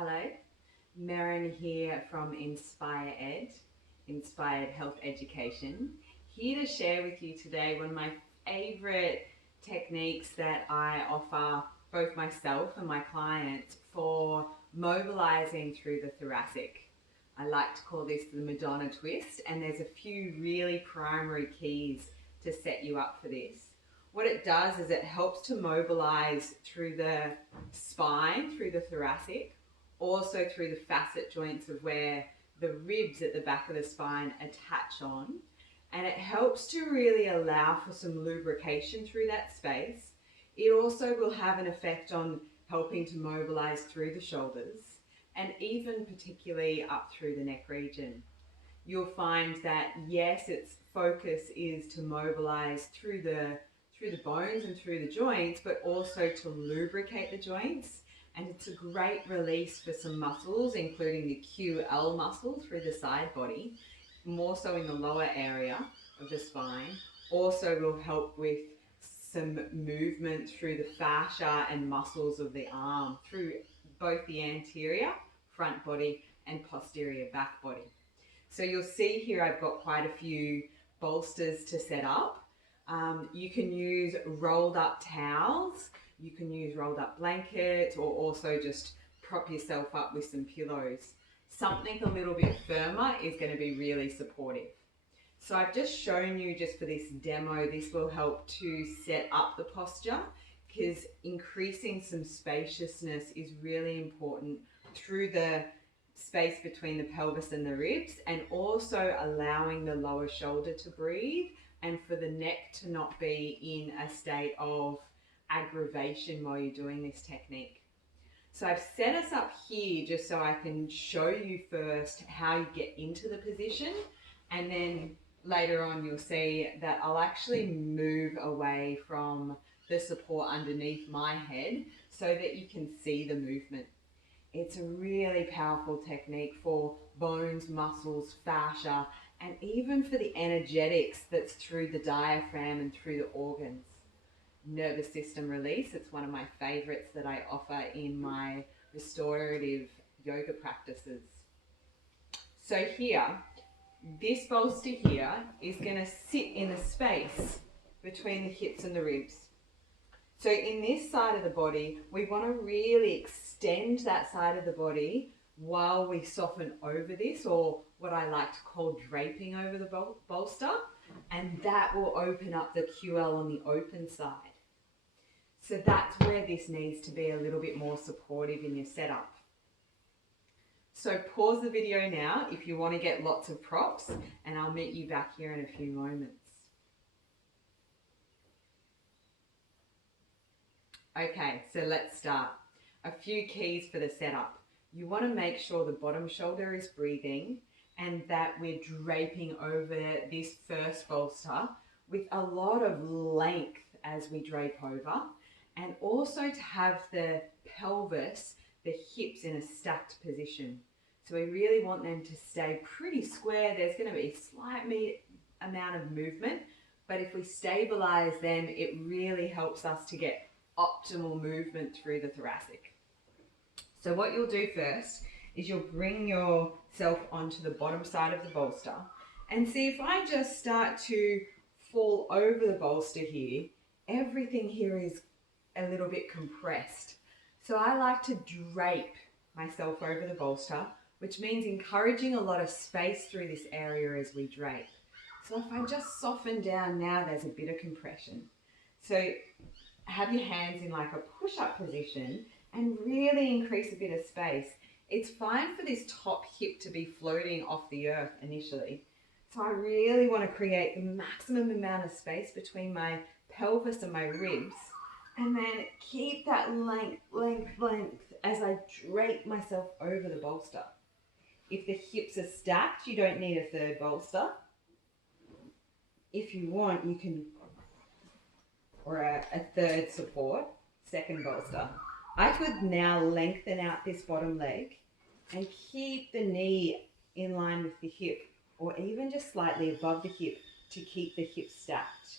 Hello, Merryn here from Inspir.Ed, Inspired Health Education, here to share with you today one of my favourite techniques that I offer both myself and my clients for mobilising through the thoracic. I like to call this the Madonna twist, and there's a few really primary keys to set you up for this. What it does is it helps to mobilise through the spine, through the thoracic, also through the facet joints of where the ribs at the back of the spine attach on, and it helps to really allow for some lubrication through that space. It also will have an effect on helping to mobilize through the shoulders and even particularly up through the neck region. You'll find that yes, its focus is to mobilize through the bones and through the joints, but also to lubricate the joints. And it's a great release for some muscles, including the QL muscle through the side body, more so in the lower area of the spine. Also will help with some movement through the fascia and muscles of the arm, through both the anterior front body and posterior back body. So you'll see here I've got quite a few bolsters to set up. You can use rolled up towels. You can use rolled up blankets, or also just prop yourself up with some pillows. Something a little bit firmer is going to be really supportive. So I've just shown you, just for this demo, this will help to set up the posture, because increasing some spaciousness is really important through the space between the pelvis and the ribs, and also allowing the lower shoulder to breathe and for the neck to not be in a state of aggravation while you're doing this technique. So I've set us up here just so I can show you first how you get into the position, and then later on you'll see that I'll actually move away from the support underneath my head so that you can see the movement. It's a really powerful technique for bones, muscles, fascia, and even for the energetics that's through the diaphragm and through the organs. Nervous system release, it's one of my favorites that I offer in my restorative yoga practices. So here, this bolster here is going to sit in the space between the hips and the ribs. So in this side of the body, we want to really extend that side of the body while we soften over this, or what I like to call draping over the bolster, and that will open up the QL on the open side. So that's where this needs to be a little bit more supportive in your setup. So pause the video now if you want to get lots of props, and I'll meet you back here in a few moments. Okay, so let's start. A few keys for the setup. You want to make sure the bottom shoulder is breathing and that we're draping over this first bolster with a lot of length as we drape over, and also to have the pelvis, the hips in a stacked position. So we really want them to stay pretty square. There's going to be a slight amount of movement, but if we stabilize them, it really helps us to get optimal movement through the thoracic. So what you'll do first is you'll bring yourself onto the bottom side of the bolster, and see if I just start to fall over the bolster here, everything here is a little bit compressed. So I like to drape myself over the bolster, which means encouraging a lot of space through this area as we drape. So if I just soften down now, there's a bit of compression. So have your hands in like a push-up position and really increase a bit of space. It's fine for this top hip to be floating off the earth initially. So I really want to create the maximum amount of space between my pelvis and my ribs, and then keep that length as I drape myself over the bolster. If the hips are stacked, you don't need a third bolster. If you want, you can, or a third support, second bolster. I could now lengthen out this bottom leg and keep the knee in line with the hip, or even just slightly above the hip to keep the hip stacked.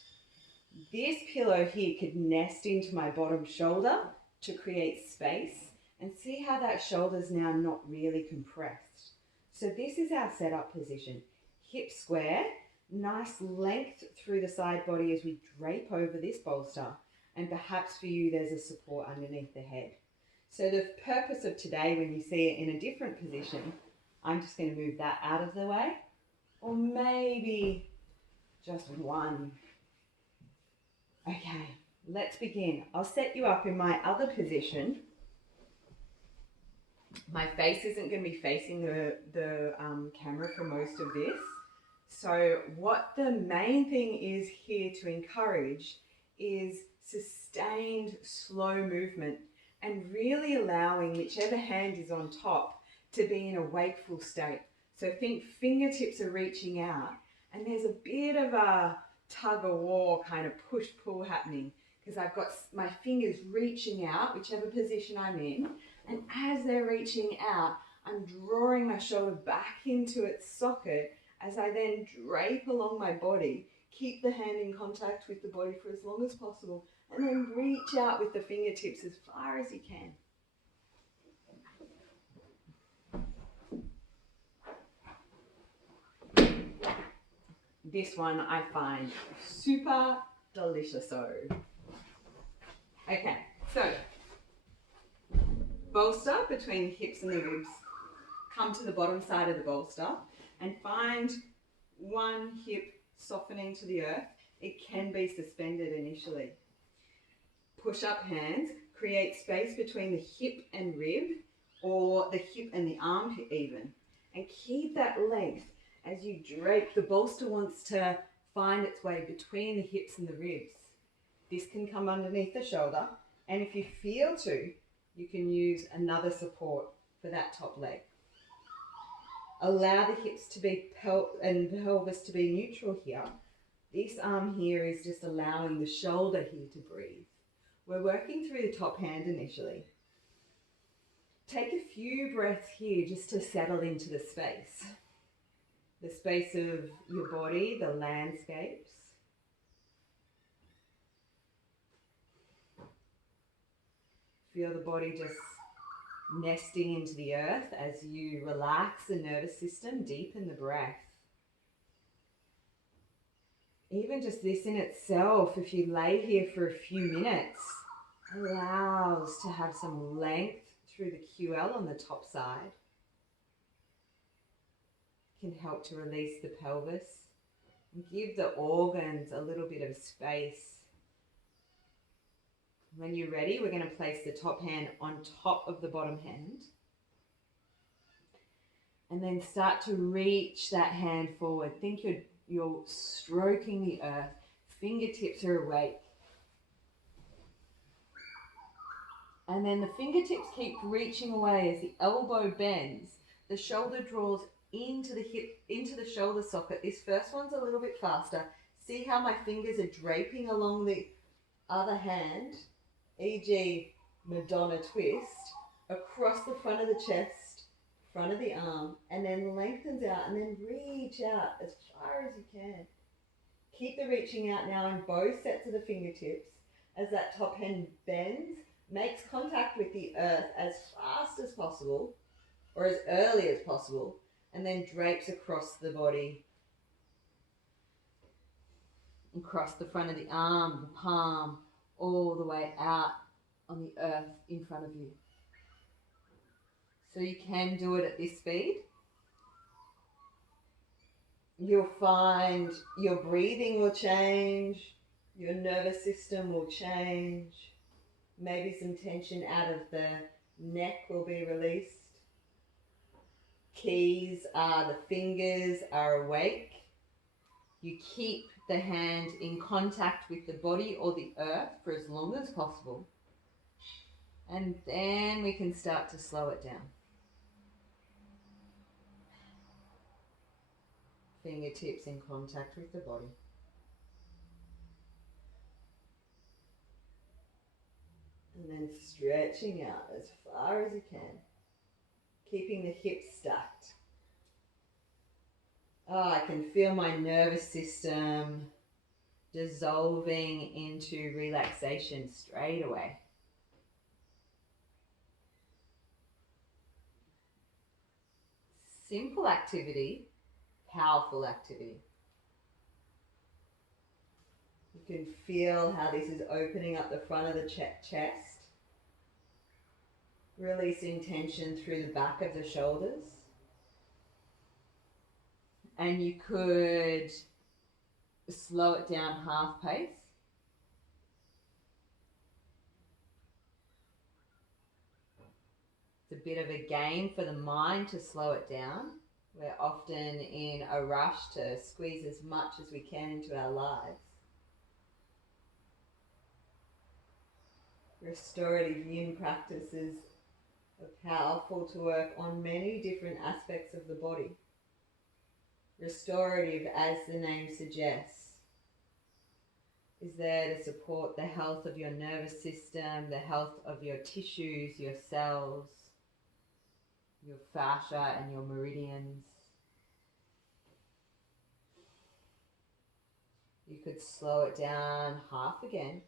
This pillow here could nest into my bottom shoulder to create space, And see how that shoulder's now not really compressed. So this is our setup position. Hip square, nice length through the side body as we drape over this bolster. And perhaps for you, there's a support underneath the head. So the purpose of today, when you see it in a different position, I'm just going to move that out of the way. Or maybe just one. Okay, let's begin. I'll set you up in my other position. My face isn't going to be facing the camera for most of this. So what the main thing is here to encourage is sustained slow movement and really allowing whichever hand is on top to be in a wakeful state. So think fingertips are reaching out and there's a bit of a tug of war kind of push-pull happening because I've got my fingers reaching out, whichever position I'm in, and as they're reaching out, I'm drawing my shoulder back into its socket as I then drape along my body, keep the hand in contact with the body for as long as possible, and then reach out with the fingertips as far as you can. This one I find super delicious-o. Okay, so bolster between the hips and the ribs. Come to the bottom side of the bolster and find one hip softening to the earth. It can be suspended initially. Push up hands, create space between the hip and rib or the hip and the armpit even. And keep that length as you drape. The bolster wants to find its way between the hips and the ribs. This can come underneath the shoulder, and if you feel to, you can use another support for that top leg. Allow the hips to be and the pelvis to be neutral here. This arm here is just allowing the shoulder here to breathe. We're working through the top hand initially. Take a few breaths here just to settle into the space. The space of your body, the landscapes. Feel the body just nesting into the earth as you relax the nervous system, deepen the breath. Even just this in itself, if you lay here for a few minutes, allows to have some length through the QL on the top side. Can help to release the pelvis and give the organs a little bit of space. When you're ready, we're going to place the top hand on top of the bottom hand. And then start to reach that hand forward. Think you're stroking the earth. Fingertips are awake. And then the fingertips keep reaching away as the elbow bends. The shoulder draws into the hip, into the shoulder socket. This first one's a little bit faster. See how my fingers are draping along the other hand, e.g. Madonna twist, across the front of the chest, front of the arm, and then lengthens out and then reach out as far as you can. Keep the reaching out now in both sets of the fingertips as that top hand bends, makes contact with the earth as fast as possible or as early as possible, and then drapes across the body, across the front of the arm, the palm, all the way out on the earth in front of you. So you can do it at this speed. You'll find your breathing will change, your nervous system will change, maybe some tension out of the neck will be released. Keys are the fingers are awake. You keep the hand in contact with the body or the earth for as long as possible. And then we can start to slow it down. Fingertips in contact with the body. And then stretching out as far as you can. Keeping the hips stacked. Oh, I can feel my nervous system dissolving into relaxation straight away. Simple activity, powerful activity. You can feel how this is opening up the front of the chest, releasing tension through the back of the shoulders. And you could slow it down half pace. It's a bit of a game for the mind to slow it down. We're often in a rush to squeeze as much as we can into our lives. Restorative yin practices are powerful to work on many different aspects of the body. Restorative, as the name suggests, is there to support the health of your nervous system, the health of your tissues, your cells, your fascia and your meridians. You could slow it down half again,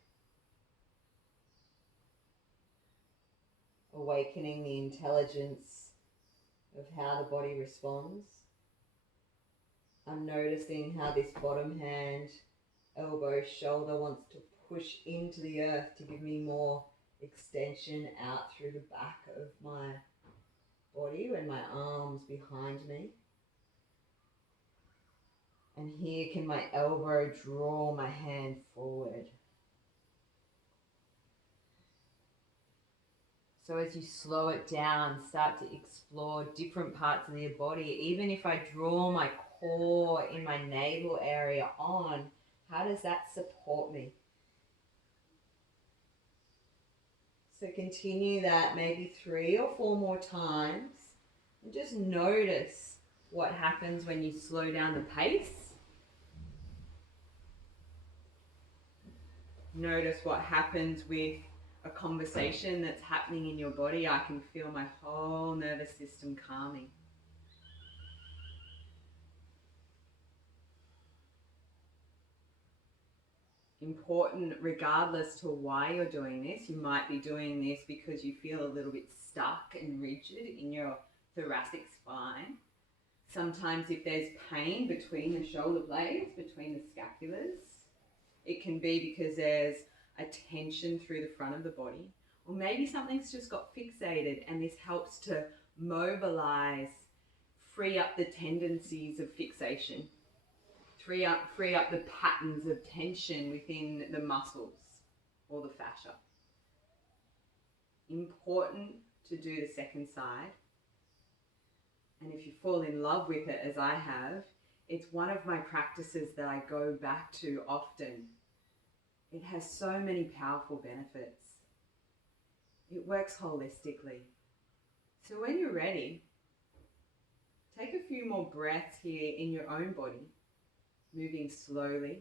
awakening the intelligence of how the body responds. I'm noticing how this bottom hand, elbow, shoulder wants to push into the earth to give me more extension out through the back of my body when my arms behind me. And here can my elbow draw my hand forward. So as you slow it down, start to explore different parts of your body. Even if I draw my core in my navel area on, how does that support me? So continue that maybe 3 or 4 more times and just notice what happens when you slow down the pace. Notice what happens with a conversation that's happening in your body. I can feel my whole nervous system calming. Important regardless to why you're doing this. You might be doing this because you feel a little bit stuck and rigid in your thoracic spine. Sometimes if there's pain between the shoulder blades, between the scapulars, it can be because there's a tension through the front of the body. Or maybe something's just got fixated and this helps to mobilize, free up the tendencies of fixation. Free up the patterns of tension within the muscles or the fascia. Important to do the second side. And if you fall in love with it, as I have, it's one of my practices that I go back to often. It has so many powerful benefits. It works holistically. So when you're ready, take a few more breaths here in your own body. Moving slowly,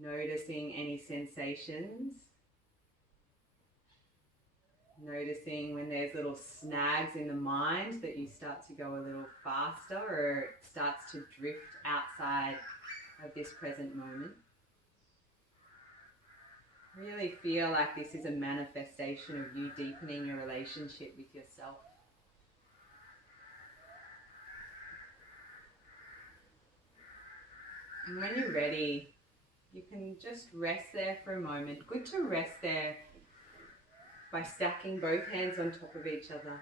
noticing any sensations, noticing when there's little snags in the mind that you start to go a little faster or it starts to drift outside of this present moment. Really feel like this is a manifestation of you deepening your relationship with yourself. And when you're ready, you can just rest there for a moment. Good to rest there by stacking both hands on top of each other.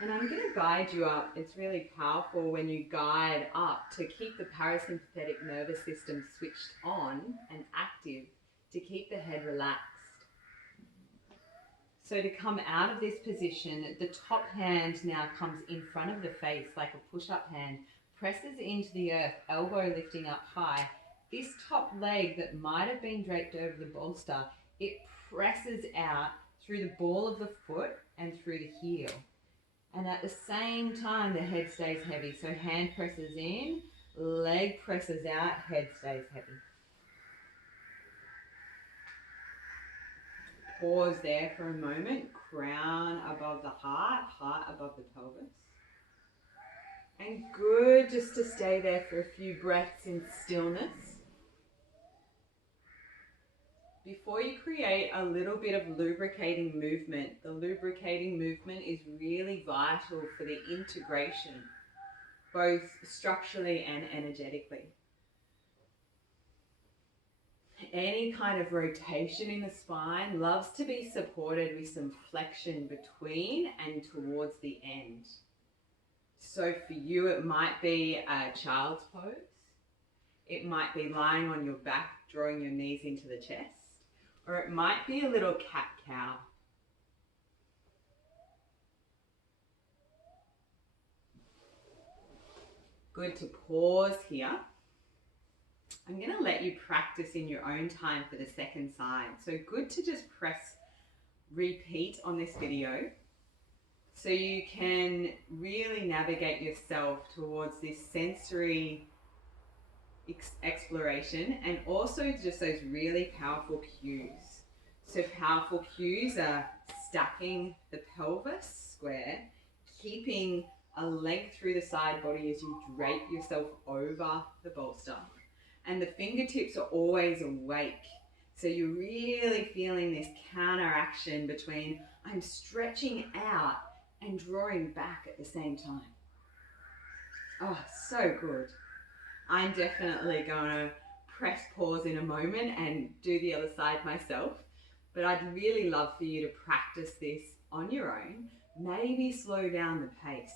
And I'm going to guide you up. It's really powerful when you guide up to keep the parasympathetic nervous system switched on and active, to keep the head relaxed. So to come out of this position, the top hand now comes in front of the face like a push-up hand, presses into the earth, elbow lifting up high. This top leg that might have been draped over the bolster, it presses out through the ball of the foot and through the heel. And at the same time, the head stays heavy. So hand presses in, leg presses out, head stays heavy. Pause there for a moment, crown above the heart, heart above the pelvis. And good just to stay there for a few breaths in stillness. before you create a little bit of lubricating movement, the lubricating movement is really vital for the integration, both structurally and energetically. Any kind of rotation in the spine loves to be supported with some flexion between and towards the end. So for you, it might be a child's pose. It might be lying on your back, drawing your knees into the chest, or it might be a little cat-cow. Good to pause here. I'm going to let you practice in your own time for the second side. So good to just press repeat on this video so you can really navigate yourself towards this sensory exploration, and also just those really powerful cues. So powerful cues are stacking the pelvis square, keeping a length through the side body as you drape yourself over the bolster. And the fingertips are always awake. So you're really feeling this counteraction between I'm stretching out and drawing back at the same time. Oh, so good. I'm definitely going to press pause in a moment and do the other side myself. But I'd really love for you to practice this on your own. Maybe slow down the pace.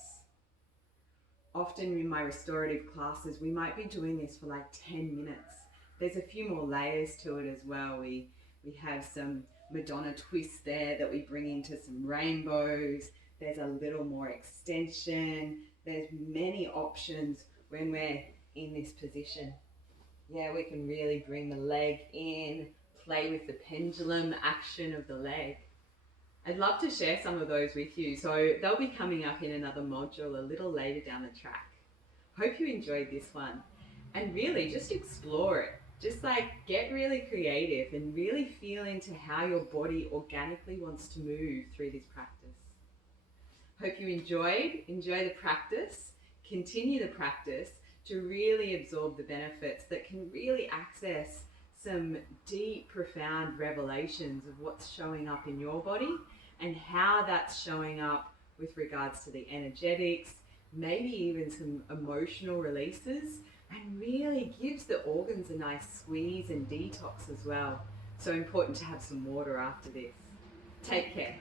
Often in my restorative classes, we might be doing this for like 10 minutes. There's a few more layers to it as well. We have some Madonna twists there that we bring into some rainbows. There's a little more extension. There's many options when we're in this position. Yeah, we can really bring the leg in, play with the pendulum action of the leg. I'd love to share some of those with you. So they'll be coming up in another module a little later down the track. Hope you enjoyed this one. And really just explore it. Just like get really creative and really feel into how your body organically wants to move through this practice. Hope you enjoy the practice, continue the practice to really absorb the benefits that can really access some deep, profound revelations of what's showing up in your body and how that's showing up with regards to the energetics, maybe even some emotional releases, and really gives the organs a nice squeeze and detox as well. So important to have some water after this. Take care.